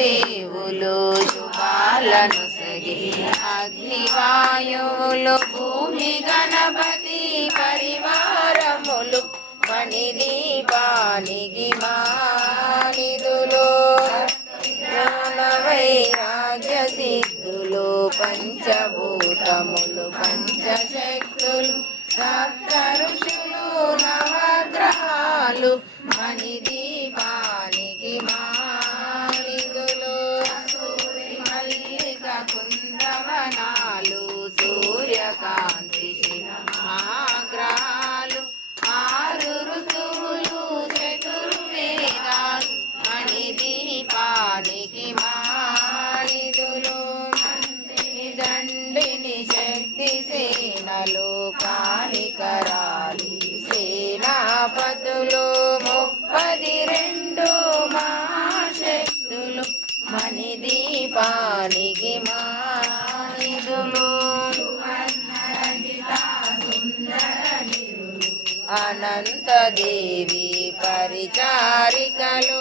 దేవులు శుభాలను సగి అగ్నివాయువులు భూమి గణపతి పరివారములు మణిదీపానికి మానిదులు వైరాగ్య సిద్ధులు పంచభూతములు పంచశక్తులు సప్త ఋషులు నవగ్రహాలు మణిదీపానికి మానిదులు మల్లిక కుందవనాలు సూర్యకాంతి ఆగ్రహాలు ఆరు ఋతువులు చతుర్వేదాలు మణిదీపానికి మానిదులు దండిని శక్తి సేనలు కాళికరాలి సేనాపతులు 32 మహాశక్తులు మణిదీపానికి మానిదులు అనంతదేవి పరిచారికలు